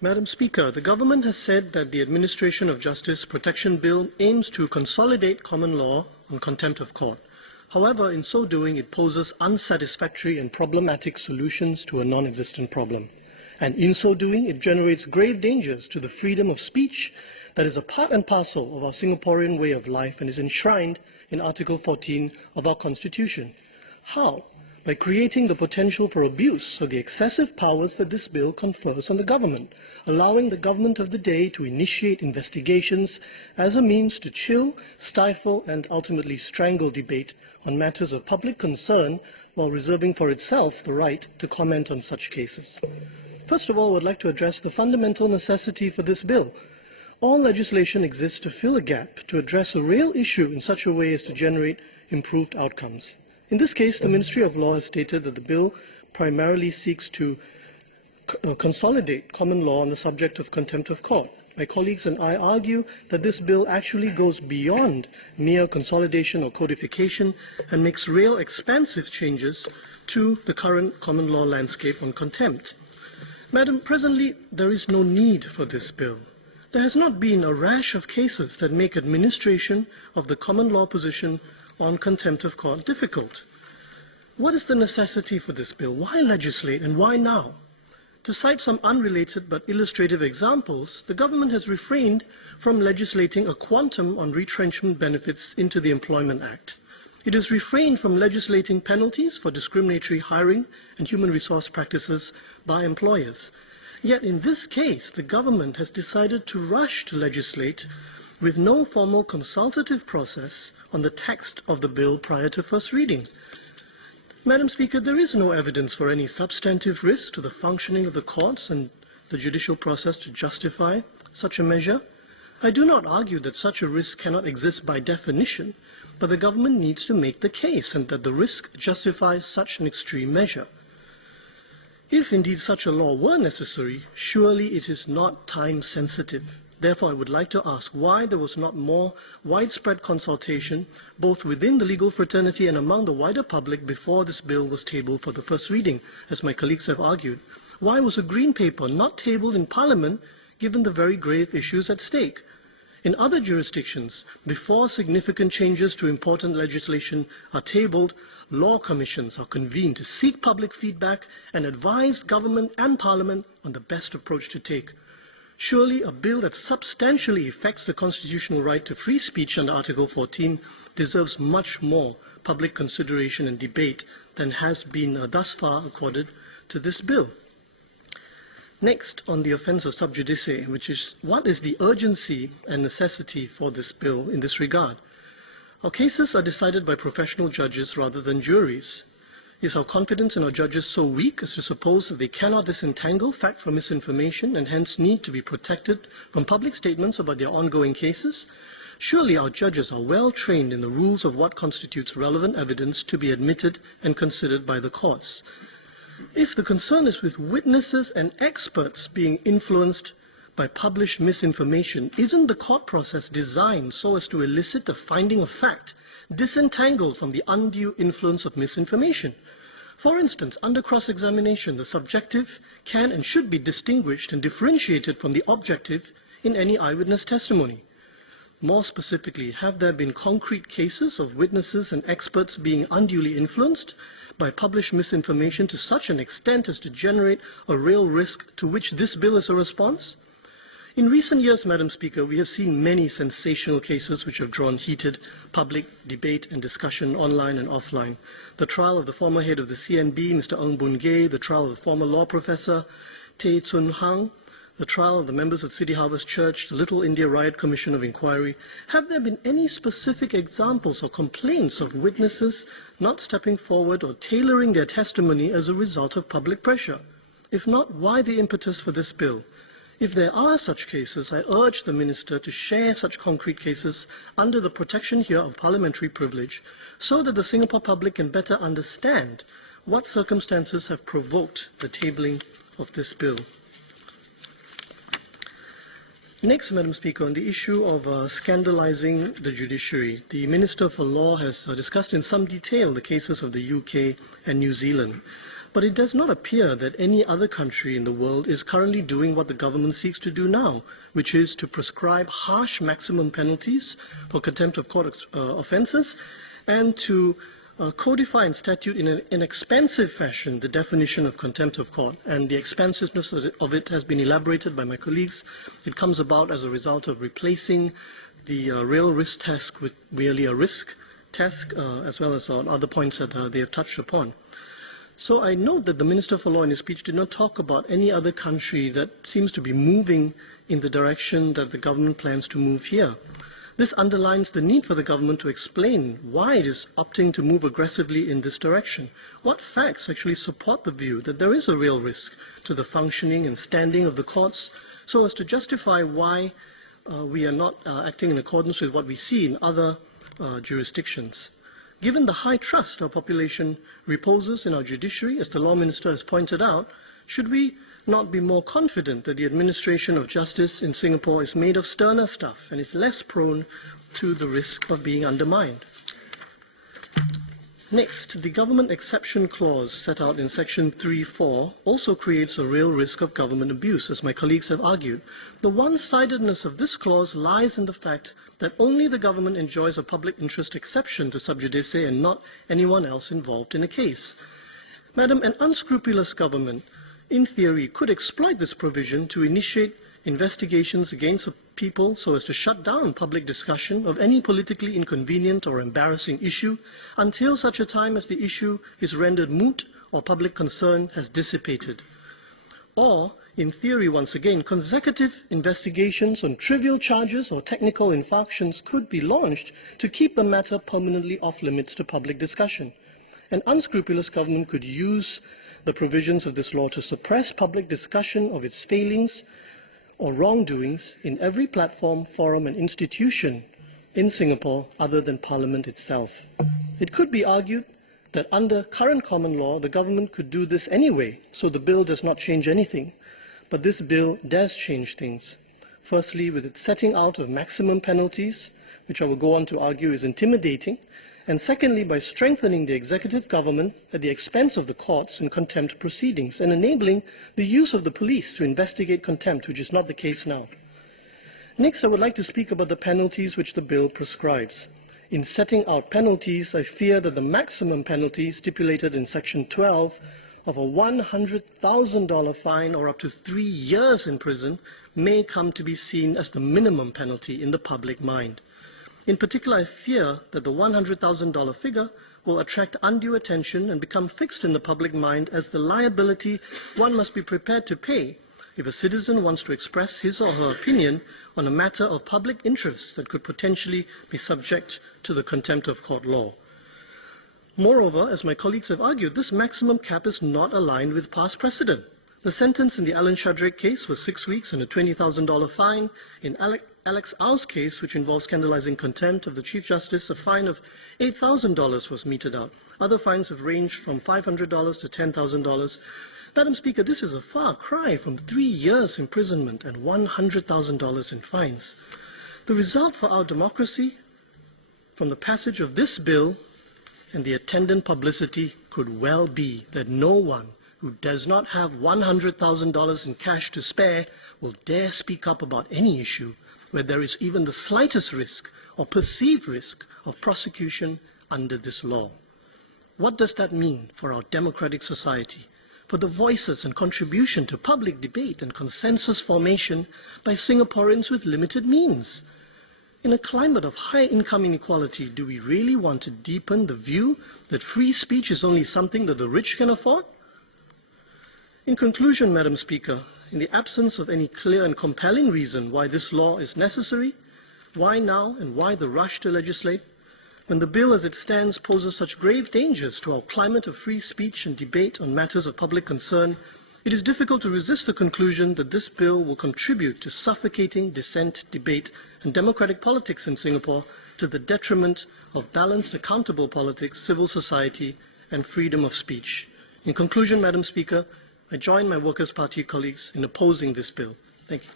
Madam Speaker, the government has said that the Administration of Justice Protection Bill aims to consolidate common law on contempt of court. However, in so doing, it poses unsatisfactory and problematic solutions to a non-existent problem. And in so doing, it generates grave dangers to the freedom of speech that is a part and parcel of our Singaporean way of life and is enshrined in Article 14 of our Constitution. How? By creating the potential for abuse of the excessive powers that this bill confers on the government, allowing the government of the day to initiate investigations as a means to chill, stifle, and ultimately strangle debate on matters of public concern while reserving for itself the right to comment on such cases. First of all, I would like to address the fundamental necessity for this bill. All legislation exists to fill a gap, to address a real issue in such a way as to generate improved outcomes. In this case, the Ministry of Law has stated that the bill primarily seeks to consolidate common law on the subject of contempt of court. My colleagues and I argue that this bill actually goes beyond mere consolidation or codification and makes real expansive changes to the current common law landscape on contempt. Madam, presently there is no need for this bill. There has not been a rash of cases that make administration of the common law position on contempt of court difficult. What is the necessity for this bill? Why legislate and why now? To cite some unrelated but illustrative examples, the government has refrained from legislating a quantum on retrenchment benefits into the Employment Act. It has refrained from legislating penalties for discriminatory hiring and human resource practices by employers. Yet in this case, the government has decided to rush to legislate with no formal consultative process on the text of the bill prior to first reading. Madam Speaker, there is no evidence for any substantive risk to the functioning of the courts and the judicial process to justify such a measure. I do not argue that such a risk cannot exist by definition, but the government needs to make the case and that the risk justifies such an extreme measure. If indeed such a law were necessary, surely it is not time sensitive. Therefore, I would like to ask why there was not more widespread consultation, both within the legal fraternity and among the wider public, before this bill was tabled for the first reading, as my colleagues have argued. Why was a green paper not tabled in Parliament, given the very grave issues at stake? In other jurisdictions, before significant changes to important legislation are tabled, law commissions are convened to seek public feedback and advise government and Parliament on the best approach to take. Surely a bill that substantially affects the constitutional right to free speech under Article 14 deserves much more public consideration and debate than has been thus far accorded to this bill. Next, on the offence of sub judice, which is what is the urgency and necessity for this bill in this regard? Our cases are decided by professional judges rather than juries. Is our confidence in our judges so weak as to suppose that they cannot disentangle fact from misinformation and hence need to be protected from public statements about their ongoing cases? Surely our judges are well trained in the rules of what constitutes relevant evidence to be admitted and considered by the courts. If the concern is with witnesses and experts being influenced by published misinformation, isn't the court process designed so as to elicit the finding of fact, disentangled from the undue influence of misinformation? For instance, under cross-examination, the subjective can and should be distinguished and differentiated from the objective in any eyewitness testimony. More specifically, have there been concrete cases of witnesses and experts being unduly influenced by published misinformation to such an extent as to generate a real risk to which this bill is a response? In recent years, Madam Speaker, we have seen many sensational cases which have drawn heated public debate and discussion online and offline. The trial of the former head of the CNB, Mr. Ng Boon Gay, the trial of the former law professor, Tay Chun Hang, the trial of the members of City Harvest Church, the Little India Riot Commission of Inquiry. Have there been any specific examples or complaints of witnesses not stepping forward or tailoring their testimony as a result of public pressure? If not, why the impetus for this bill? If there are such cases, I urge the Minister to share such concrete cases under the protection here of parliamentary privilege so that the Singapore public can better understand what circumstances have provoked the tabling of this bill. Next, Madam Speaker, on the issue of scandalizing the judiciary, the Minister for Law has discussed in some detail the cases of the UK and New Zealand. But it does not appear that any other country in the world is currently doing what the government seeks to do now, which is to prescribe harsh maximum penalties for contempt of court offences and to codify and statute in an expansive fashion the definition of contempt of court. And the expansiveness of it has been elaborated by my colleagues. It comes about as a result of replacing the real risk test with merely a risk test, as well as on other points that they have touched upon. So I note that the Minister for Law in his speech did not talk about any other country that seems to be moving in the direction that the government plans to move here. This underlines the need for the government to explain why it is opting to move aggressively in this direction. What facts actually support the view that there is a real risk to the functioning and standing of the courts, so as to justify why we are not acting in accordance with what we see in other jurisdictions. Given the high trust our population reposes in our judiciary, as the Law Minister has pointed out, should we not be more confident that the administration of justice in Singapore is made of sterner stuff and is less prone to the risk of being undermined? Next, the government exception clause set out in Section 3(4) also creates a real risk of government abuse, as my colleagues have argued. The one-sidedness of this clause lies in the fact that only the government enjoys a public interest exception to sub judice and not anyone else involved in a case. Madam, an unscrupulous government, in theory, could exploit this provision to initiate investigations against people so as to shut down public discussion of any politically inconvenient or embarrassing issue until such a time as the issue is rendered moot or public concern has dissipated. Or, in theory, once again, consecutive investigations on trivial charges or technical infractions could be launched to keep the matter permanently off limits to public discussion. An unscrupulous government could use the provisions of this law to suppress public discussion of its failings or wrongdoings in every platform, forum and institution in Singapore other than Parliament itself. It could be argued that under current common law, the government could do this anyway, so the bill does not change anything. But this bill does change things. Firstly, with its setting out of maximum penalties, which I will go on to argue is intimidating, and secondly, by strengthening the executive government at the expense of the courts in contempt proceedings and enabling the use of the police to investigate contempt, which is not the case now. Next, I would like to speak about the penalties which the bill prescribes. In setting out penalties, I fear that the maximum penalty stipulated in Section 12 of a $100,000 fine or up to 3 years in prison may come to be seen as the minimum penalty in the public mind. In particular, I fear that the $100,000 figure will attract undue attention and become fixed in the public mind as the liability one must be prepared to pay if a citizen wants to express his or her opinion on a matter of public interest that could potentially be subject to the contempt of court law. Moreover, as my colleagues have argued, this maximum cap is not aligned with past precedent. The sentence in the Alan Shadrake case was 6 weeks and a $20,000 fine. In Alex Au's case, which involves scandalizing contempt of the Chief Justice, a fine of $8,000 was meted out. Other fines have ranged from $500 to $10,000. Madam Speaker, this is a far cry from 3 years imprisonment and $100,000 in fines. The result for our democracy from the passage of this bill and the attendant publicity could well be that no one who does not have $100,000 in cash to spare will dare speak up about any issue where there is even the slightest risk or perceived risk of prosecution under this law. What does that mean for our democratic society, for the voices and contribution to public debate and consensus formation by Singaporeans with limited means? In a climate of high income inequality, do we really want to deepen the view that free speech is only something that the rich can afford? In conclusion, Madam Speaker, in the absence of any clear and compelling reason why this law is necessary, why now and why the rush to legislate, when the bill as it stands poses such grave dangers to our climate of free speech and debate on matters of public concern, it is difficult to resist the conclusion that this bill will contribute to suffocating dissent, debate and democratic politics in Singapore to the detriment of balanced, accountable politics, civil society and freedom of speech. In conclusion, Madam Speaker, I join my Workers' Party colleagues in opposing this bill. Thank you.